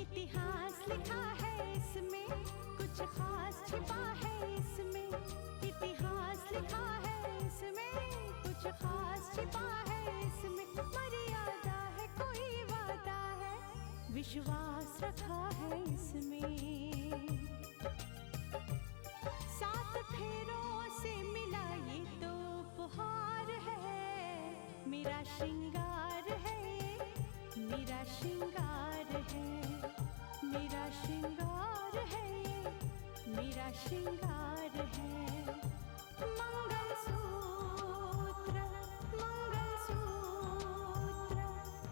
इतिहास लिखा है इसमें, कुछ खास छिपा है इसमें। इतिहास लिखा है इसमें, कुछ खास छिपा है इसमें। मर्यादा है कोई वादा है, विश्वास रखा है इसमें। सात फेरों से मिला ये तो उपहार है, मेरा श्रृंगार है, मेरा श्रृंगार है, मेरा श्रृंगार है, मेरा श्रृंगार है। मंगलसूत्र, मंगलसूत्र,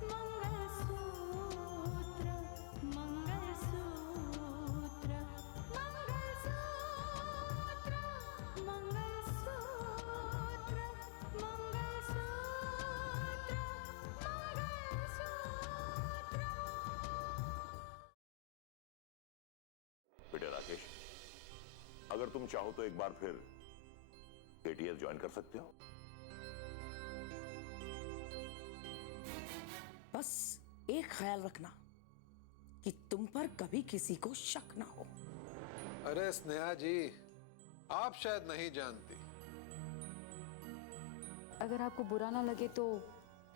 मंगलसूत्र, मंगलसूत्र, मंगलसूत्र, मंगलसूत्र, मंगलसूत्र। बेटे राकेश, अगर तुम चाहो तो एक बार फिर एटीएस ज्वाइन कर सकते हो। बस एक ख्याल रखना कि तुम पर कभी किसी को शक ना हो। अरे स्नेहा जी, आप शायद नहीं जानती। अगर आपको बुरा ना लगे तो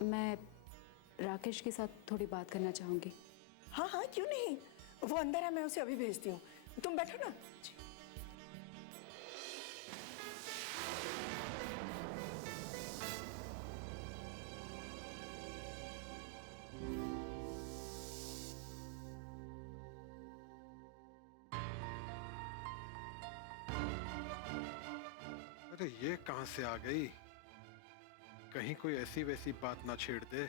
मैं राकेश के साथ थोड़ी बात करना चाहूंगी। हाँ हाँ, क्यों नहीं, वो अंदर है, मैं उसे अभी भेजती हूँ। तुम बैठो ना। अरे ये कहां से आ गई? कहीं कोई ऐसी वैसी बात ना छेड़ दे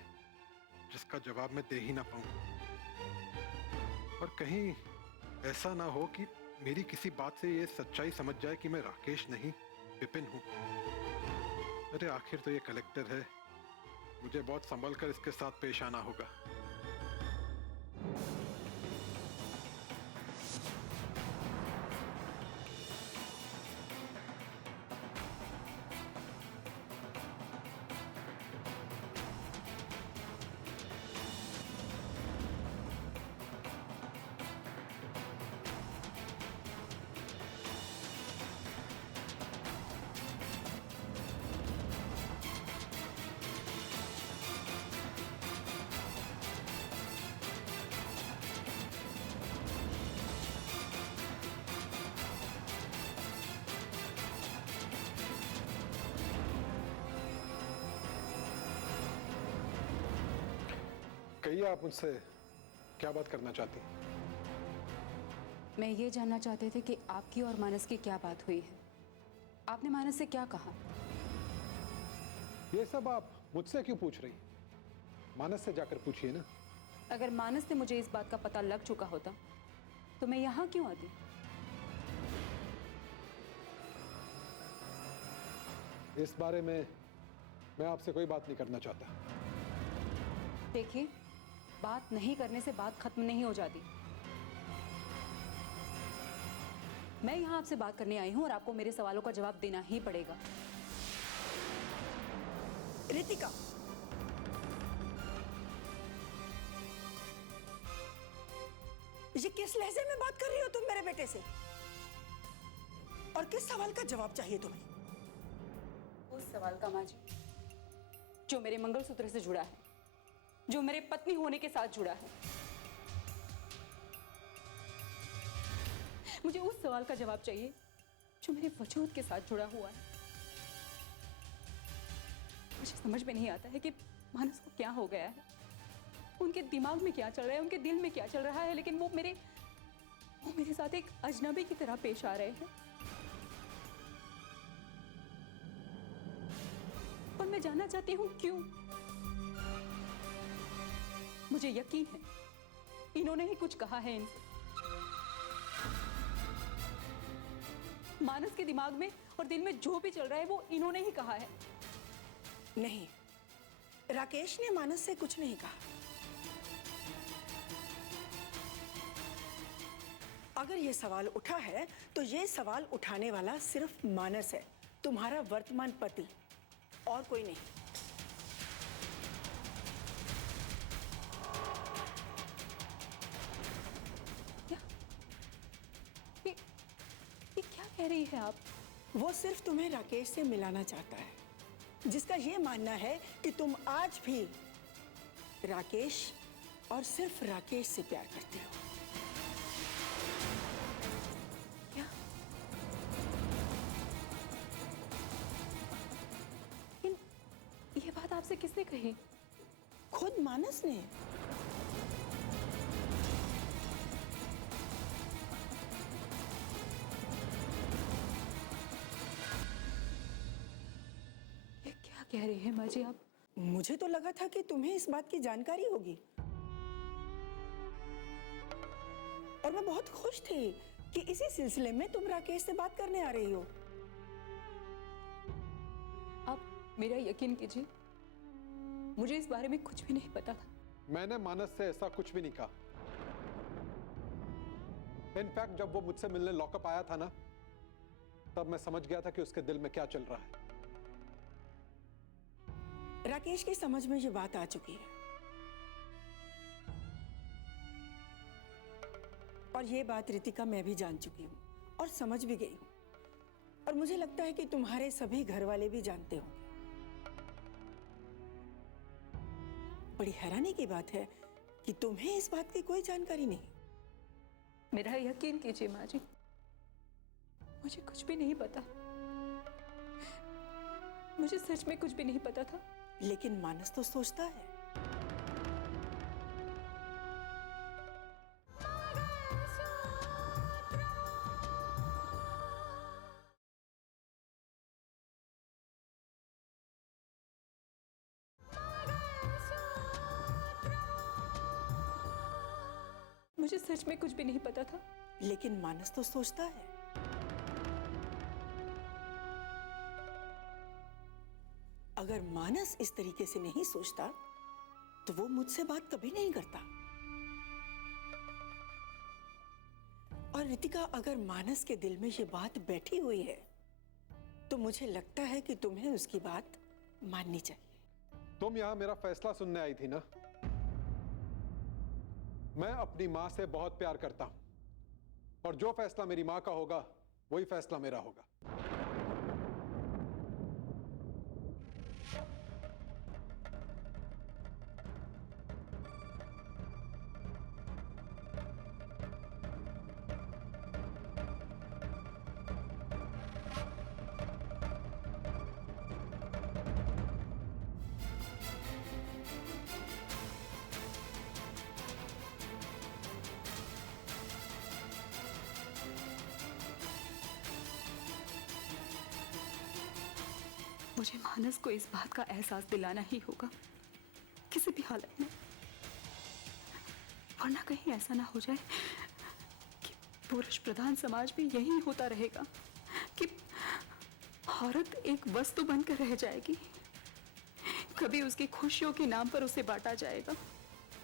जिसका जवाब मैं दे ही ना पाऊं। और कहीं ऐसा ना हो कि मेरी किसी बात से ये सच्चाई समझ जाए कि मैं राकेश नहीं विपिन हूं। अरे आखिर तो ये कलेक्टर है, मुझे बहुत संभल कर इसके साथ पेश आना होगा। कहिए, आप मुझसे क्या बात करना चाहती हैं? मैं ये जानना चाहते थे कि आपकी और मानस की क्या बात हुई है। आपने मानस से क्या कहा? ये सब आप मुझसे क्यों पूछ रही? मानस से जाकर पूछिए ना। अगर मानस से मुझे इस बात का पता लग चुका होता तो मैं यहाँ क्यों आती? इस बारे में मैं आपसे कोई बात नहीं करना चाहता। देखिए, बात नहीं करने से बात खत्म नहीं हो जाती। मैं यहाँ आपसे बात करने आई हूँ और आपको मेरे सवालों का जवाब देना ही पड़ेगा। रितिका, ये किस लहजे में बात कर रही हो तुम मेरे बेटे से? और किस सवाल का जवाब चाहिए तुम्हें? उस सवाल का, माँ जी, जो मेरे मंगलसूत्र से जुड़ा है, जो मेरे पत्नी होने के साथ जुड़ा है। मुझे उस सवाल का जवाब चाहिए जो मेरे वजूद के साथ जुड़ा हुआ है। मुझे समझ में नहीं आता है कि मानस को क्या हो गया है, उनके दिमाग में क्या चल रहा है, उनके दिल में क्या चल रहा है, लेकिन वो मेरे साथ एक अजनबी की तरह पेश आ रहे हैं। और मैं जानना चाहती हूँ क्यों। मुझे यकीन है इन्होंने ही कुछ कहा है इनसे। मानस के दिमाग में और दिल में जो भी चल रहा है वो इन्होंने ही कहा है। नहीं, राकेश ने मानस से कुछ नहीं कहा। अगर ये सवाल उठा है तो ये सवाल उठाने वाला सिर्फ मानस है, तुम्हारा वर्तमान पति, और कोई नहीं। कह रही है आप? वो सिर्फ तुम्हें राकेश से मिलाना चाहता है, जिसका ये मानना है कि तुम आज भी राकेश और सिर्फ राकेश से प्यार करते हो। क्या? ये बात आपसे किसने कही? खुद मानस ने। ये क्या कह रही है माँ जी आप? मुझे तो लगा था कि तुम्हें इस बात की जानकारी होगी, और मैं बहुत खुश थी कि इसी सिलसिले में तुम राकेश से बात करने आ रही हो। आप मेरा यकीन कीजिए, मुझे इस बारे में कुछ भी नहीं पता था। मैंने मानस से ऐसा कुछ भी नहीं कहा। इनफैक्ट जब वो मुझसे मिलने लॉकअप आया था ना, तब मैं समझ गया था कि उसके दिल में क्या चल रहा है। राकेश की समझ में ये बात आ चुकी है, और ये बात रितिका मैं भी जान चुकी हूँ और समझ भी गई हूँ, और मुझे लगता है कि तुम्हारे सभी घर वाले भी जानते होंगे। बड़ी हैरानी की बात है कि तुम्हें इस बात की कोई जानकारी नहीं। मेरा यकीन कीजिए माँ जी, मुझे कुछ भी नहीं पता। मुझे सच में कुछ भी नहीं पता था। लेकिन मानस तो सोचता है। मुझे सच में कुछ भी नहीं पता था। लेकिन मानस तो सोचता है। अगर मानस इस तरीके से नहीं सोचता तो वो मुझसे बात कभी नहीं करता। और रितिका, अगर मानस के दिल में ये बात बैठी हुई है तो मुझे लगता है कि तुम्हें उसकी बात माननी चाहिए। तुम यहां मेरा फैसला सुनने आई थी ना? मैं अपनी मां से बहुत प्यार करता हूं, और जो फैसला मेरी मां का होगा वही फैसला मेरा होगा। मुझे मानस को इस बात का एहसास दिलाना ही होगा, किसी भी हालत में, वरना कहीं ऐसा ना हो जाए कि पुरुष प्रधान समाज में यही होता रहेगा कि औरत एक वस्तु बनकर रह जाएगी। कभी उसकी खुशियों के नाम पर उसे बांटा जाएगा,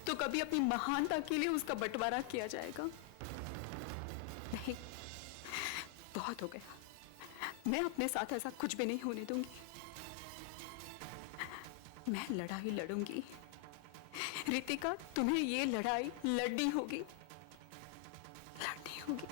तो कभी अपनी महानता के लिए उसका बंटवारा किया जाएगा। नहीं, बहुत हो गया। मैं अपने साथ ऐसा कुछ भी नहीं होने दूंगी। मैं लड़ाई लड़ूंगी। रितिका, तुम्हें ये लड़ाई लड़नी होगी, लड़नी होगी।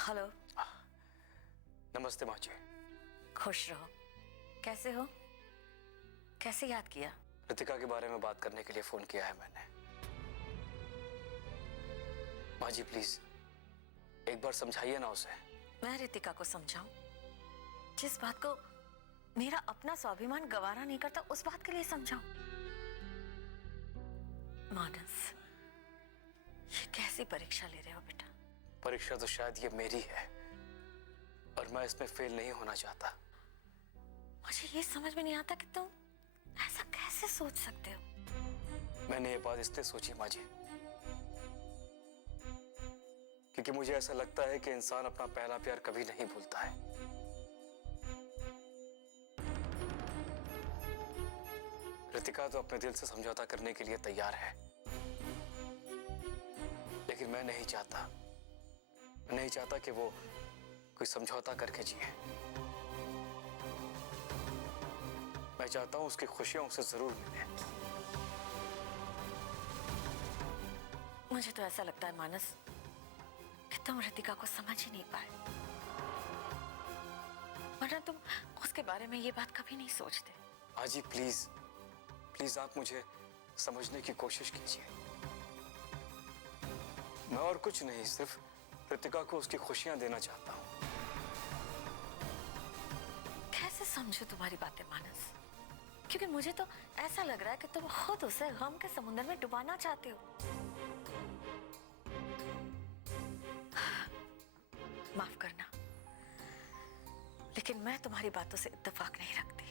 हेलो। नमस्ते माँ जी। खुश रहो। कैसे हो? कैसे याद किया? रितिका के बारे में बात करने के लिए फोन किया है मैंने। माँ जी प्लीज एक बार समझाइए ना उसे। मैं रितिका को समझाऊं? जिस बात को मेरा अपना स्वाभिमान गवारा नहीं करता, उस बात के लिए समझाऊं? मानस, ये कैसी परीक्षा ले रहे हो बेटा? परीक्षा तो शायद ये मेरी है, और मैं इसमें फेल नहीं होना चाहता। मुझे ये समझ में नहीं आता कि तुम ऐसा कैसे सोच सकते हो। मैंने ये बात इसलिए सोची माँ जी, क्योंकि मुझे ऐसा लगता है कि इंसान अपना पहला प्यार कभी नहीं भूलता है। रितिका तो अपने दिल से समझौता करने के लिए तैयार है, मैं नहीं चाहता कि वो कोई समझौता करके जिए। मैं चाहता हूं उसकी खुशियां उसे जरूर मिले। मुझे तो ऐसा लगता है मानस कि तुम रितिका को समझ ही नहीं पाए, वरना तुम उसके बारे में ये बात कभी नहीं सोचते। आजी प्लीज आप मुझे समझने की कोशिश कीजिए। मैं और कुछ नहीं, सिर्फ रितिका को उसकी खुशियां देना चाहता हूं। कैसे समझूं तुम्हारी बातें मानस? क्योंकि मुझे तो ऐसा लग रहा है कि तुम खुद उसे गम के समुद्र में डुबाना चाहते हो। माफ करना, लेकिन मैं तुम्हारी बातों से इत्तेफाक नहीं रखती।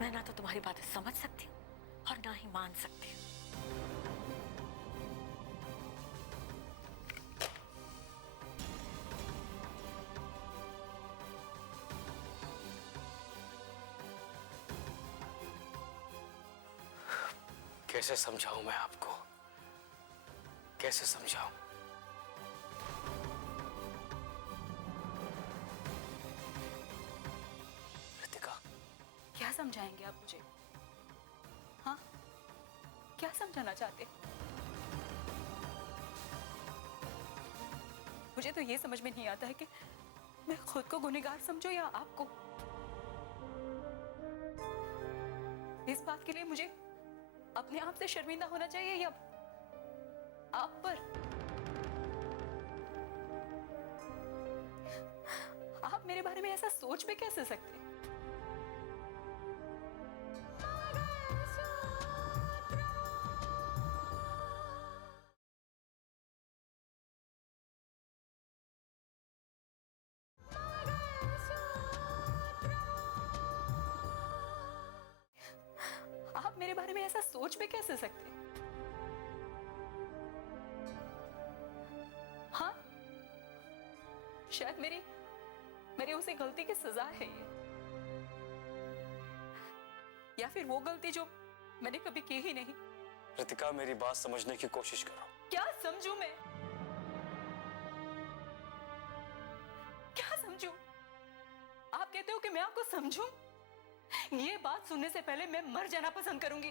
मैं ना तो तुम्हारी बातें समझ सकती हूँ और ना ही मान सकती हूँ। कैसे समझाऊं मैं आपको, कैसे समझाऊं? रितिका, क्या समझाएंगे आप मुझे? हाँ, क्या समझाना चाहते? मुझे तो ये समझ में नहीं आता है कि मैं खुद को गुनहगार समझूं या आपको। इस बात के लिए मुझे अपने आप से शर्मिंदा होना चाहिए या आप पर? आप मेरे बारे में ऐसा सोच भी कैसे सकते? आप मेरे बारे में ऐसा सोच भी कैसे सकते? हाँ, शायद मेरी उसे गलती की सजा है ये, या फिर वो गलती जो मैंने कभी की ही नहीं। रितिका, मेरी बात समझने की कोशिश करो। क्या समझूं मैं? क्या समझूं? आप कहते हो कि मैं आपको समझूं? ये बात सुनने से पहले मैं मर जाना पसंद करूंगी।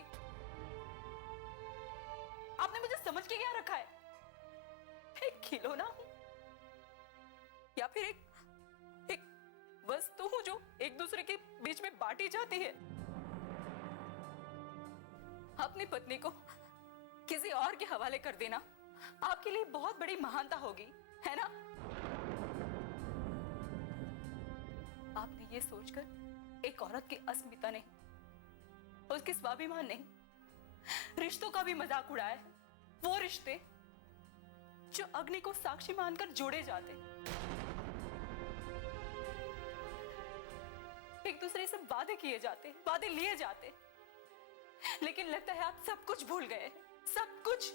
आपने मुझे समझ के क्या रखा है? एक खिलौना हूं या फिर एक वस्तु हूं जो एक दूसरे के बीच में बांटी जाती है? अपनी पत्नी को किसी और के हवाले कर देना आपके लिए बहुत बड़ी महानता होगी, है ना? आपने ये सोचकर एक औरत की अस्मिता नहीं, उसके स्वाभिमान नहीं, रिश्तों का भी मजाक उड़ाया है। वो रिश्ते जो अग्नि को साक्षी मानकर जोड़े जाते, एक दूसरे से वादे किए जाते, वादे लिए जाते, लेकिन लगता है आप सब कुछ भूल गए, सब कुछ।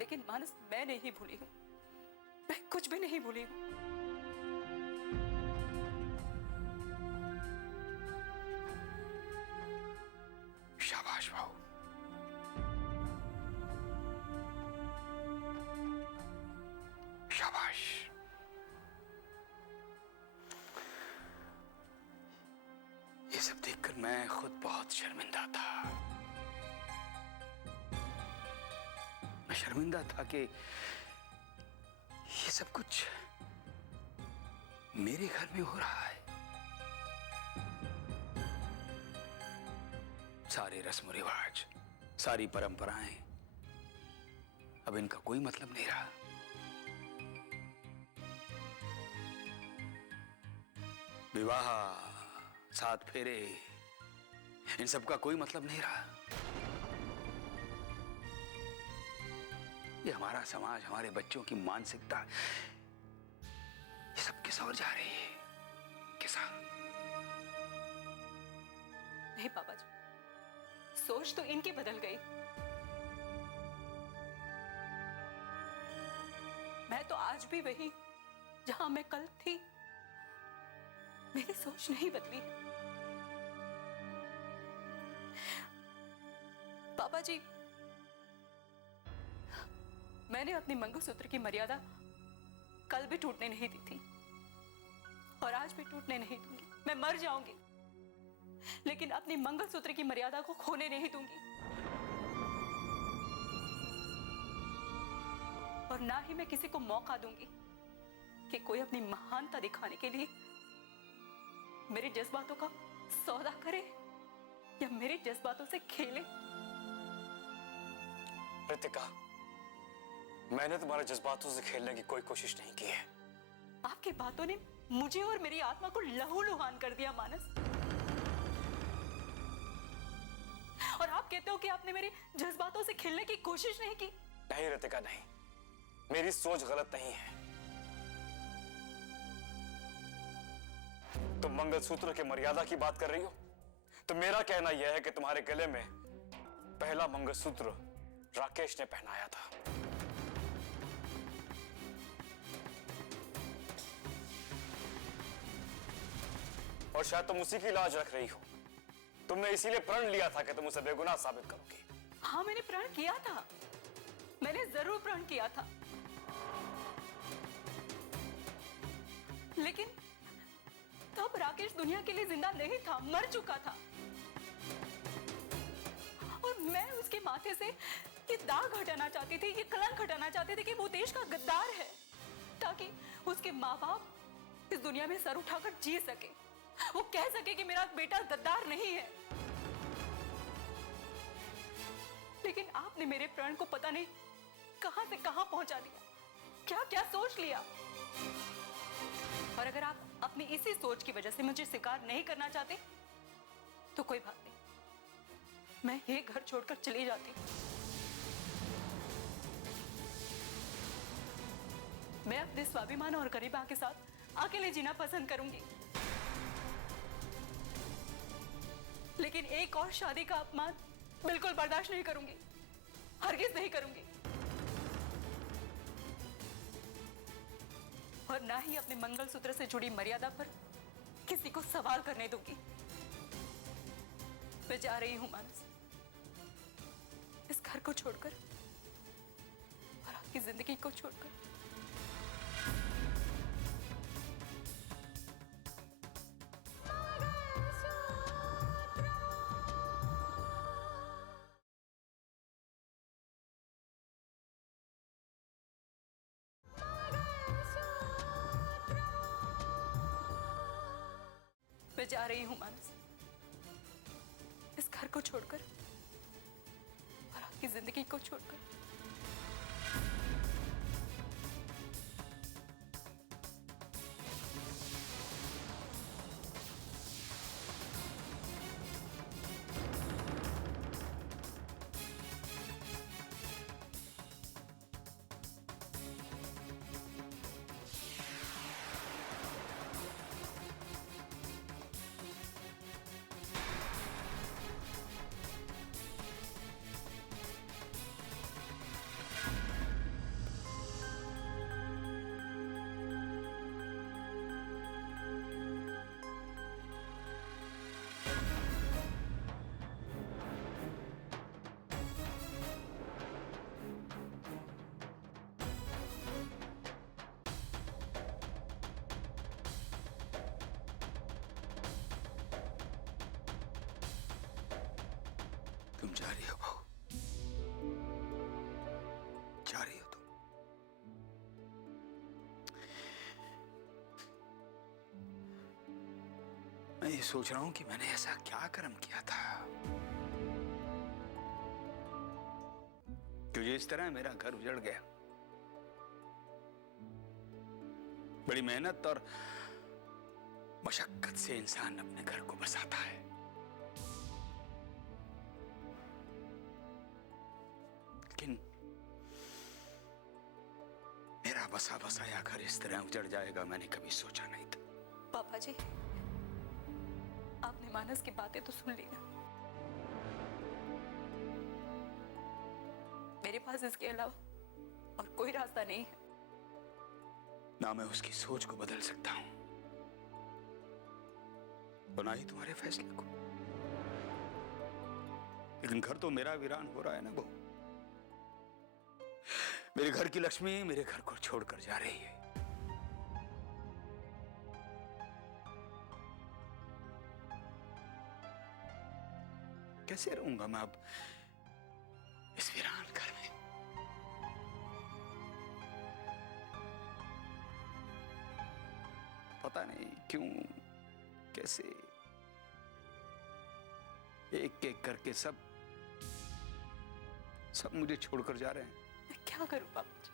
लेकिन मानस, मैं नहीं भूली हूं, मैं कुछ भी नहीं भूली हूं। शाबाश बहू, शाबाश। ये सब देखकर मैं खुद बहुत शर्मिंदा था। मैं शर्मिंदा था कि ये सब कुछ मेरे घर में हो रहा है। सारे रस्म रिवाज, सारी परंपराएं, अब इनका कोई मतलब नहीं रहा। विवाह, 7 फेरे, इन सब का कोई मतलब नहीं रहा। ये हमारा समाज, हमारे बच्चों की मानसिकता, ये सब किस ओर जा रही है? किसा? नहीं पापा जी, सोच तो इनकी बदल गई। मैं तो आज भी वही जहां मैं कल थी। मेरी सोच नहीं बदली। पापा जी, मैंने अपने मंगलसूत्र की मर्यादा कल भी टूटने नहीं दी थी और आज भी टूटने नहीं दूंगी। मैं मर जाऊंगी लेकिन अपनी मंगलसूत्र की मर्यादा को खोने नहीं दूंगी। और ना ही मैं किसी को मौका दूंगी कि कोई अपनी महानता दिखाने के लिए मेरे जज्बातों का सौदा करे या मेरे जज्बातों से खेले। रितिका, मैंने तुम्हारे जज्बातों से खेलने की कोई कोशिश नहीं की है। आपकी बातों ने मुझे और मेरी आत्मा को लहूलुहान कर दिया मानस। और आप कहते हो कि आपने मेरे जज्बातों से खेलने की कोशिश नहीं की। नहीं रितिका, नहीं, मेरी सोच गलत नहीं है। तुम मंगलसूत्र की मर्यादा की बात कर रही हो तो मेरा कहना यह है कि तुम्हारे गले में पहला मंगलसूत्र राकेश ने पहनाया था। और शायद तुम उसी की लाज रख रही हो। तुमने इसीलिए प्रण लिया था कि तुम उसे बेगुनाह साबित करोगी। हाँ, मैंने प्रण किया था, मैंने जरूर प्रण किया था, लेकिन तब राकेश दुनिया के लिए जिंदा नहीं था, मर चुका था। और मैं उसके माथे से ये दाग हटाना चाहती थी, ये कलंक हटाना चाहती थी कि वो देश का गद्दार है, ताकि उसके माँ बाप इस दुनिया में सर उठाकर जी सके, वो कह सके कि मेरा बेटा गद्दार नहीं है। लेकिन आपने मेरे प्राण को पता नहीं कहां से कहां पहुंचा दिया, क्या क्या सोच लिया। और अगर आप अपनी इसी सोच की वजह से मुझे स्वीकार नहीं करना चाहते तो कोई बात नहीं, मैं ये घर छोड़कर चली जाती। मैं अपने स्वाभिमान और गरिमा के साथ अकेले जीना पसंद करूंगी, लेकिन एक और शादी का अपमान बिल्कुल बर्दाश्त नहीं करूंगी, हरगिज नहीं करूंगी। और ना ही अपने मंगलसूत्र से जुड़ी मर्यादा पर किसी को सवाल करने दूंगी। मैं जा रही हूं मानस, इस घर को छोड़कर और आपकी जिंदगी को छोड़कर। मैं जा रही हूं मानस, इस घर को छोड़कर और आपकी जिंदगी को छोड़कर। तुम जा रही हो बहू, जा रही हो तुम। मैं ये सोच रहा हूं कि मैंने ऐसा क्या कर्म किया था कि इस तरह मेरा घर उजड़ गया। बड़ी मेहनत और मशक्कत से इंसान अपने घर को बसाता है, लेकिन मेरा बसा बसाया घर इस तरह उजड़ जाएगा मैंने कभी सोचा नहीं था। पापा जी, आपने मानस की बातें तो सुन ली ना। मेरे पास इसके अलावा और कोई रास्ता नहीं है। ना मैं उसकी सोच को बदल सकता हूं और ना ही तुम्हारे फैसले को। लेकिन घर तो मेरा वीरान हो रहा है ना बहू। मेरे घर की लक्ष्मी मेरे घर को छोड़कर जा रही है। कैसे रहूंगा मैं अब इस वीरान घर में? पता नहीं क्यों, कैसे एक एक करके सब मुझे छोड़कर जा रहे हैं। मैं क्या करूं पापा जी?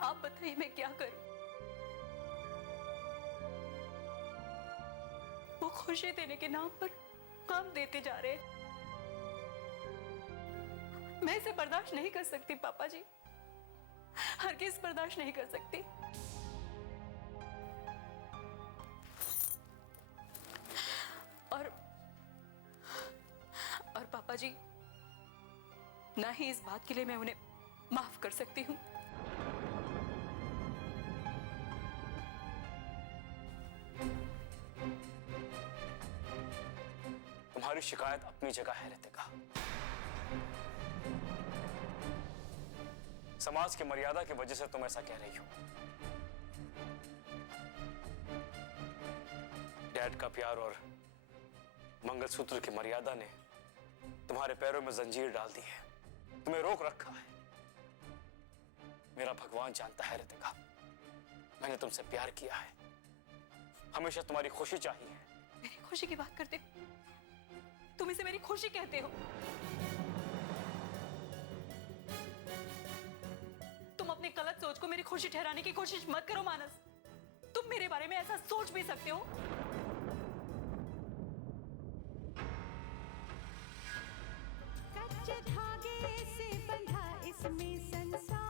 आप बताइए मैं क्या करूं? वो खुशी देने के नाम पर काम देते जा रहे हैं। मैं इसे बर्दाश्त नहीं कर सकती पापा जी, हरगिज़ बर्दाश्त नहीं कर सकती। और पापा जी, ना ही इस बात के लिए मैं उन्हें माफ कर सकती हूँ। तुम्हारी शिकायत अपनी जगह है रितिका। समाज की मर्यादा की वजह से तुम ऐसा कह रही हो। डैड का प्यार और मंगलसूत्र की मर्यादा ने तुम्हारे पैरों में जंजीर डाल दी है, तुम्हें रोक रखा है। मेरा भगवान जानता है रितिका, मैंने तुमसे प्यार किया है, हमेशा तुम्हारी खुशी चाहिए। मेरी खुशी की बात करते हो? तुम इसे मेरी खुशी कहते हो? तुम अपनी गलत सोच को मेरी खुशी ठहराने की कोशिश मत करो मानस। तुम मेरे बारे में ऐसा सोच भी सकते हो? कच्चे धागे से बंधा इसमें संसार।